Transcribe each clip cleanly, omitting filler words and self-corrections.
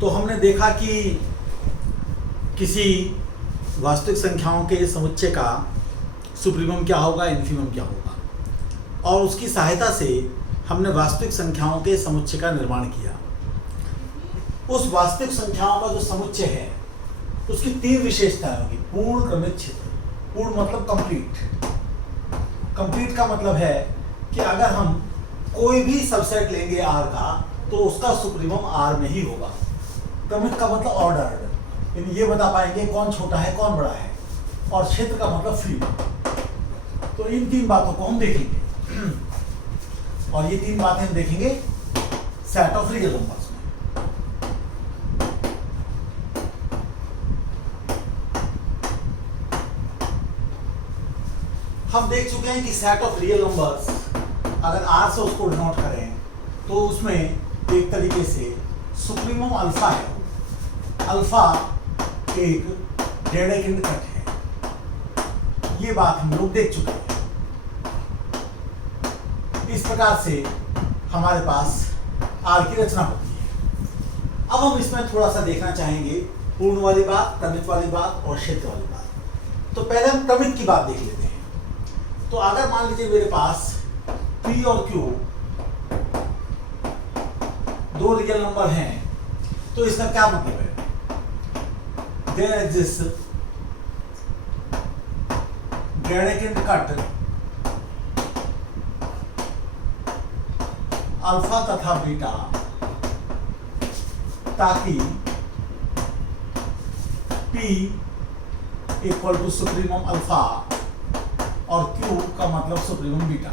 तो हमने देखा कि किसी वास्तविक संख्याओं के समुच्चय का सुप्रीमम क्या होगा, इन्फीमम क्या होगा, और उसकी सहायता से हमने वास्तविक संख्याओं के समुच्चय का निर्माण किया। उस वास्तविक संख्याओं का जो समुच्चय है उसकी 3 विशेषताएं होगी। पूर्ण क्रमिक क्षेत्र, पूर्ण मतलब कंप्लीट। कंप्लीट का मतलब है कि अगर हम कोई भी सबसेट लेंगे R का तो उसका सुप्रीमम R में ही होगा। क्रमिक का मतलब ऑर्डर, यानी ये बता पाएंगे कौन छोटा है कौन बड़ा है, और क्षेत्र का मतलब फ्री। तो इन 3 बातों को हम देखेंगे, और ये 3 बातें हम देखेंगे सेट ऑफ रियल नंबर्स में। हम देख चुके हैं कि सेट ऑफ रियल नंबर्स अगर R से उसको डिनोट करें तो उसमें एक तरीके से सुप्रीमम अल्फा है। अल्फा एक डेडेकेंट कट है, ये बात हम लोग देख चुके हैं। इस प्रकार से हमारे पास R की रचना होती है। अब हम इसमें थोड़ा सा देखना चाहेंगे पूर्ण वाली बात, क्रमिक वाली बात और क्षेत्र वाली बात। तो पहले हम क्रमिक की बात देख लेते हैं। तो अगर मान लीजिए मेरे पास P और Q 2 रियल नंबर हैं, तो इसका क्या मतलब है? There exists Dedekind cut alpha तथा बीटा, ताकि P equal to supremum alpha और Q का मतलब सुप्रीमम बीटा।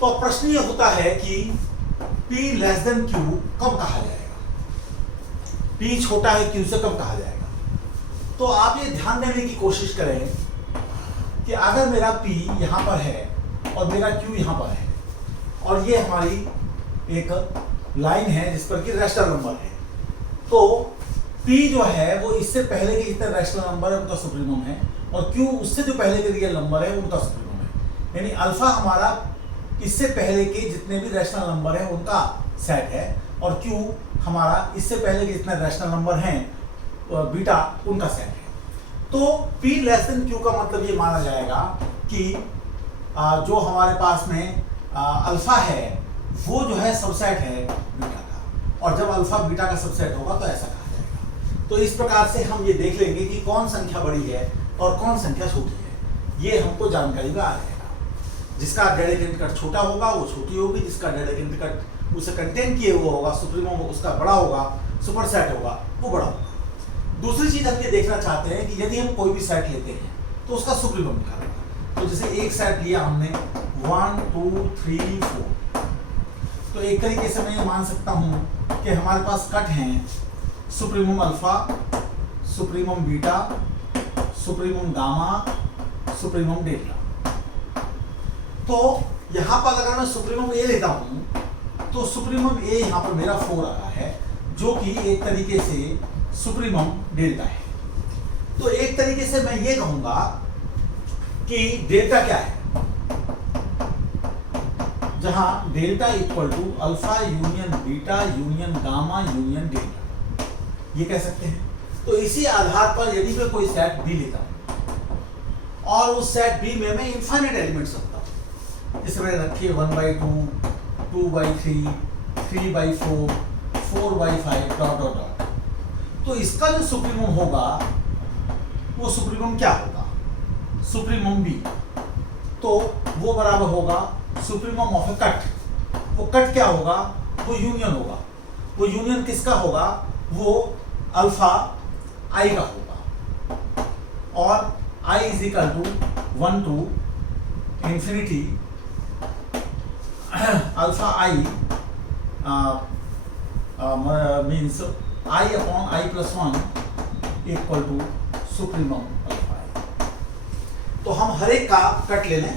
तो प्रश्न ये होता है कि P लेस देन Q कब कहा जाएगा? P छोटा है Q से कब कहा जाएगा? तो आप ये ध्यान देने की कोशिश करें कि अगर मेरा P यहां पर है और मेरा Q यहां पर है, और ये हमारी एक लाइन है जिस पर कि रैशनल नंबर है, तो P जो है वो इससे पहले के जितने रैशनल नंबर है उनका सुप्रीमम है, और Q उससे जो पहले के रियल नंबर है उनका सुप्रीमम है। यानी अल्फा हमारा इससे पहले के जितने भी रैशनल नंबर है उनका सेट है, और Q हमारा इससे पहले के जितने रैशनल नंबर हैं बीटा उनका सेट है। तो P लेस देन Q का मतलब ये माना जाएगा कि जो हमारे पास में अल्फा है वो जो है सबसेट है बीटा का, और जब अल्फा बीटा का सबसेट होगा तो ऐसा कहा जाएगा। तो इस प्रकार से हम ये देख लेंगे कि कौन संख्या बड़ी है और कौन संख्या छोटी है, ये हमको जानकारी में आ जाएगा। जिसका डेडेकेंट कट छोटा होगा वो छोटी होगी, जिसका डेडेकेंट कट उसे कंटेन किए हुआ होगा, सुप्रीमम उसका बड़ा होगा, सुपरसेट होगा, वो बड़ा होगा। दूसरी चीज हम ये देखना चाहते हैं कि यदि हम कोई भी सेट लेते हैं तो उसका सुप्रीमम निकालना। तो जैसे एक सेट लिया हमने 1 2 3 4, तो एक तरीके से मैं ये मान सकता हूं कि हमारे पास कट हैं supremum alpha, supremum beta, supremum gamma, supremum delta. तो यहां पर अगर मैं सुप्रीमम ए लेता हूं तो सुप्रीमम ए यहां पर मेरा 4 आ रहा है, जो कि एक तरीके से सुप्रीमम डेल्टा है। तो एक तरीके से मैं ये कहूंगा कि डेल्टा क्या है, जहां delta equal to alpha union beta union gamma union delta, ये कह सकते हैं। तो इसी आधार पर यदि मैं कोई सेट बी लेता हूं और उस सेट बी में मैं इनफाइनाइट एलिमेंट्स रखता हूं, जैसे मैंने रखे 1/2 2/3 3/4 4/5 डॉट डॉट डॉट, तो इसका जो सुप्रीमम होगा वो सुप्रीमम क्या होगा? Supremum B. तो वो बराबर होगा सुप्रीमम ऑफ ए कट। वो कट क्या होगा? वो यूनियन होगा। वो यूनियन किसका होगा? वो अल्फा आई का होगा, और i is equal to 1 to infinity alpha I means i upon i plus 1 equal to supremum alpha I. तो हम हर एक का कट ले लें,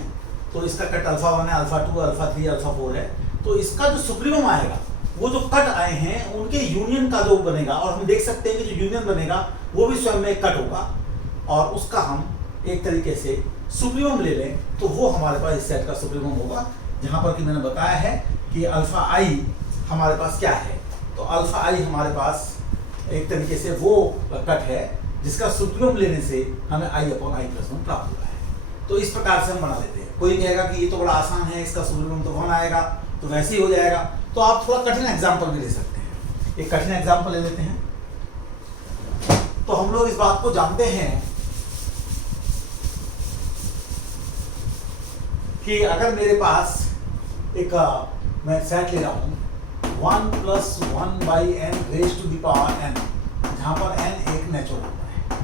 तो इसका कट अल्फा 1 है, अल्फा 2, अल्फा 3, अल्फा 4 है, तो इसका जो सुप्रीमम आएगा वो जो कट आए हैं उनके यूनियन का जो बनेगा, और हम देख सकते हैं कि जो यूनियन बनेगा वो भी स्वयं में एक कट होगा, और उसका हम एक तरीके से सुप्रीमम ले लें तो वो हमारे पास इस सेट का सुप्रीमम होगा, जहां पर कि मैंने बताया है कि अल्फा आई हमारे पास क्या है, तो अल्फा आई हमारे पास एक तरीके से वो कट है जिसका सुप्रीमम लेने से हमें आई अपॉन आई प्लस वन प्राप्त हुआ है। तो इस प्रकार से हम बना लेते हैं। कोई कहेगा कि ये तो बड़ा आसान है, इसका सुप्रीमम तो वन आएगा, तो वैसे ही हो जाएगा। तो आप थोड़ा कठिन एग्जाम्पल भी ले सकते हैं। एक कठिन एग्जाम्पल ले लेते हैं। तो हम लोग इस बात को जानते हैं कि अगर मेरे पास एक मैं सेट ले रहा हूं 1 + 1/n raise to the power n, जहां पर n एक नेचुरल नंबर है।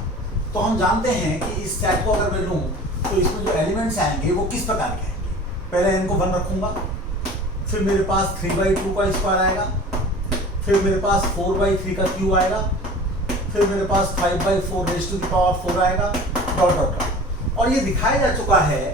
तो हम जानते हैं कि इस सेट को अगर मैं लूं तो इसमें जो एलिमेंट्स आएंगे वो किस प्रकार के आएंगे। पहले n को 1 रखूंगा, फिर मेरे पास 3/2 का स्क्वायर आएगा, फिर मेरे पास 4/3 का क्यूब आएगा, फिर मेरे पास 5/4 रेज़ टू द पावर 4 आएगा, डॉट डॉट डॉट। और ये दिखाया जा चुका है,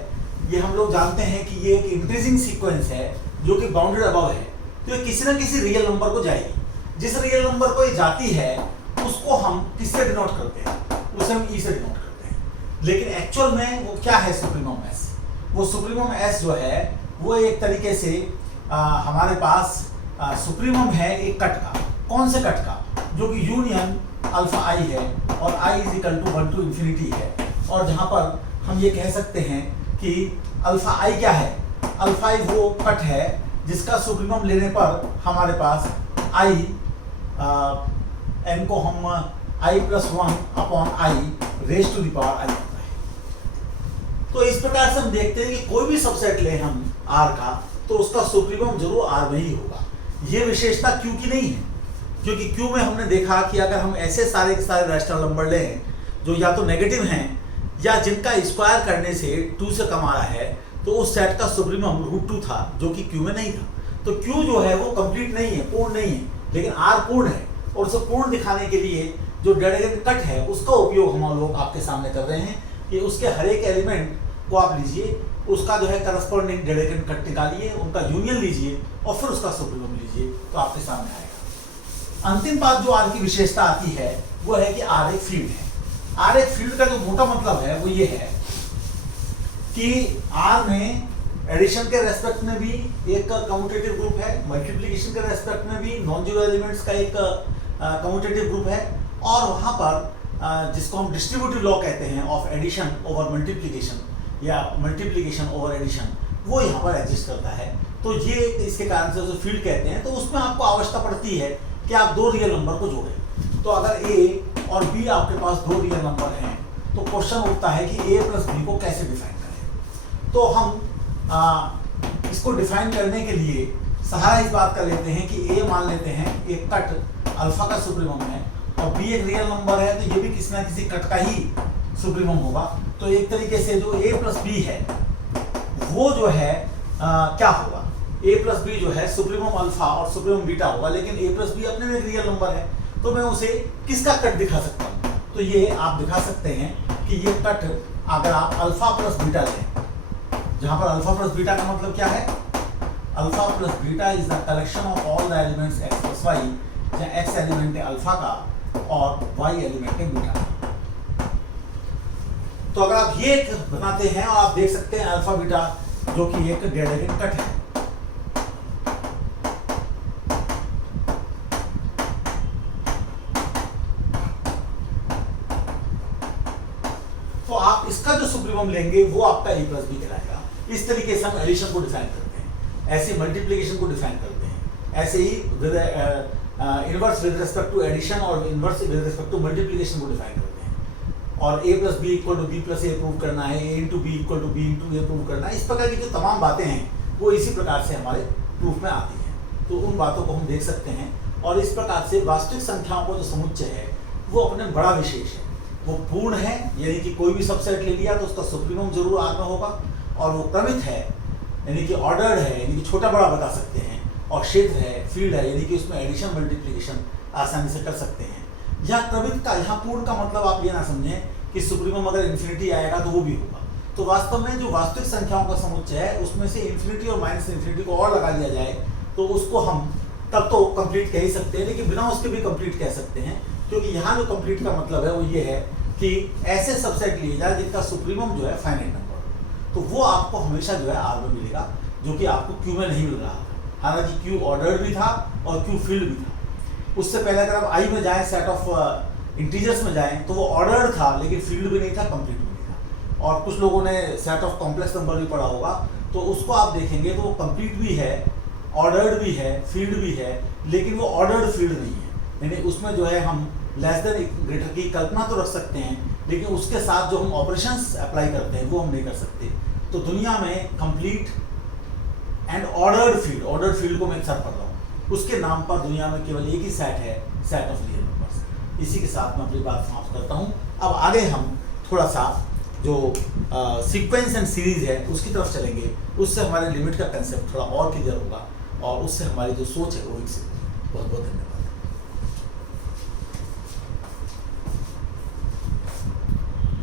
ये हम लोग जानते हैं कि ये एक इंक्रीजिंग सीक्वेंस है जो कि बाउंडेड अबव है। तो ये किसी ना किसी रियल नंबर को जाएगी। जिस रियल नंबर को ये जाती है उसको हम किससे डिनोट करते हैं, उसे हम ई से डिनोट करते हैं। लेकिन एक्चुअल में वो क्या है, सुप्रीमम एस। वो सुप्रीमम एस जो है वो एक तरीके से हमारे पास सुप्रीमम है एक कट का। कौन से कट का? जो कि यूनियन अल्फा आई है और I is equal to 1 to infinity है। और जहां पर हम ये कह सकते हैं कि अल्फा आई क्या है, अल्फा आई वो कट है जिसका सुप्रीमम लेने पर हमारे पास आई एन को हम I plus 1 upon I raise to the power I होता है। तो इस प्रकार से हम देखते हैं कि कोई भी सबसेट ले हम आर का तो उसका सुप्रीमम जरूर आर में ही होगा। ये विशेषता क्यू की नहीं है, क्योंकि क्यू में हमने देखा कि अगर हम ऐसे सारे के सारे रैशनल नंबर लें जो या तो नेगेटिव हैं या जिनका स्क्वायर करने से 2 से कम आ रहा है, तो उस सेट का सुप्रीमम √2 था जो कि क्यू में नहीं था। तो क्यू जो है वो कंप्लीट नहीं है, पूर्ण नहीं है, लेकिन आर पूर्ण है। और उसे पूर्ण दिखाने के लिए जो डेडेकेट कट है उसका उपयोग हम लोग आपके सामने कर रहे हैं कि उसके हर एक एलिमेंट को आप लीजिए, उसका जो है करस्पॉन्डिंग डेडेकेट कट निकालिए, उनका यूनियन लीजिए और फिर उसका सुप्रीमम लीजिए, तो आपके सामने आएगा। अंतिम बात जो आर की विशेषता आती है वो है कि आर एक फील्ड है। आर एक फील्ड का जो मोटा मतलब है वो ये है कि आर में एडिशन के रेस्पेक्ट में भी एक कम्यूटेटिव ग्रुप है, मल्टीप्लिकेशन के रेस्पेक्ट में भी नॉन जीरो एलिमेंट्स का एक कम्यूटेटिव ग्रुप है, और वहाँ पर जिसको हम डिस्ट्रीब्यूटिव लॉ कहते हैं ऑफ एडिशन ओवर मल्टीप्लिकेशन या मल्टीप्लिकेशन ओवर एडिशन, वो यहाँ पर एग्जिस्ट करता है। तो ये इसके कारण से उसे फील्ड कहते हैं। तो उसमें आपको आवश्यकता पड़ती है कि आप दो रियल नंबर को जोड़ें। तो अगर ए और बी आपके पास दो रियल नंबर हैं तो क्वेश्चन उठता है कि ए प्लस बी को कैसे डिफाइन करें। तो हम इसको डिफाइन करने के लिए सहारा इस बात का लेते हैं कि ए मान लेते हैं एक कट अल्फा का सुप्रीमम है और बी एक रियल नंबर है, तो ये भी किसी ना किसी कट का ही सुप्रीमम होगा। तो एक तरीके से जो ए प्लस बी है वो जो है क्या होगा, ए प्लस बी जो है सुप्रीमम अल्फा और सुप्रीमम बीटा होगा, लेकिन ए प्लस बी अपने में एक रियल नंबर है, तो मैं उसे किसका कट दिखा सकता हूँ। तो ये आप दिखा सकते हैं कि ये कट अगर आप अल्फा प्लस बीटा लें, जहां पर अल्फा प्लस बीटा का मतलब क्या है, alpha plus beta is the collection of all the elements x plus y, जहां एक्स एलिमेंट है अल्फा का और वाई एलिमेंट है बीटा का। तो अगर आप ये बनाते हैं और आप देख सकते हैं अल्फा बीटा जो कि एक डेडेकेट कट है, तो आप इसका जो सुप्रीमम लेंगे वो आपका ए प्लस बी कहलाएगा। इस तरीके से हम एडिशन को डिफाइन करते हैं, ऐसे मल्टीप्लिकेशन को डिफाइन करते हैं, ऐसे ही inverse with respect to addition और inverse with respect to multiplication को डिफाइन करते हैं। और A plus B equal to B plus A prove करना है, A into B equal to B into A prove करना है। इस प्रकार की जो तमाम बातें हैं वो इसी प्रकार से हमारे प्रूफ में आती हैं। तो उन बातों को हम देख सकते हैं और इस प्रकार से वास्तविक संख्याओं का जो समुच्चय है वो अपने बड़ा विशेष है, वो पूर्ण है, यानी कि कोई भी सबसेट ले लिया तो उसका सुप्रीमम जरूर आर में होगा, और वो क्रमित है यानी कि ऑर्डर्ड है, यानी कि छोटा बड़ा बता सकते हैं, और क्षेत्र है, फील्ड है, यानी कि उसमें एडिशन मल्टीप्लिकेशन आसानी से कर सकते हैं। यहाँ क्रमित का, यहाँ पूर्ण का मतलब आप ये ना समझें कि सुप्रीमम अगर इन्फिनिटी आएगा तो वो भी होगा। तो वास्तव में जो वास्तविक संख्याओं का समुच्चय है उसमें से इन्फिनिटी और माइनस इन्फिनिटी को और लगा दिया जाए तो उसको हम तब तो कंप्लीट कह ही सकते हैं, लेकिन बिना उसके भी कंप्लीट कह सकते हैं, क्योंकि यहाँ जो कंप्लीट का मतलब है वो ये है कि ऐसे सबसेट लिए जाए जिनका सुप्रीमम जो है फाइनाइट नंबर, तो वो आपको हमेशा जो है आर में मिलेगा, जो कि आपको क्यू में नहीं मिल रहा था। हालांकि क्यू ऑर्डर्ड भी था और क्यू फील्ड भी था। उससे पहले अगर आप आई में जाएं, सेट ऑफ इंटीजर्स में जाएं, तो वो ऑर्डर्ड था लेकिन फील्ड भी नहीं था, कंप्लीट भी नहीं था। और कुछ लोगों ने सेट ऑफ कॉम्प्लेक्स नंबर भी पढ़ा होगा, तो उसको आप देखेंगे तो वो कंप्लीट भी है, ऑर्डर्ड भी है, फील्ड भी है, लेकिन वो ऑर्डर्ड फील्ड नहीं है। यानी उसमें जो है हम लेस देन ग्रेटर की कल्पना तो रख सकते हैं, लेकिन उसके साथ जो हम ऑपरेशंस अप्लाई करते हैं वो हम नहीं कर सकते। तो दुनिया में कंप्लीट एंड ऑर्डर्ड फील्ड को मैं एक साथ पढ़ रहा हूँ, उसके नाम पर दुनिया में केवल एक ही सेट है, सेट ऑफ रियल नंबर्स। इसी के साथ मैं अपनी बात समाप्त करता हूँ। अब आगे हम थोड़ा सा जो सीक्वेंस एंड सीरीज है उसकी तरफ चलेंगे, उससे हमारे लिमिट का कंसेप्ट थोड़ा और क्लियर होगा और उससे हमारी जो सोच है वो विकसित होगी। बहुत बहुत धन्यवाद।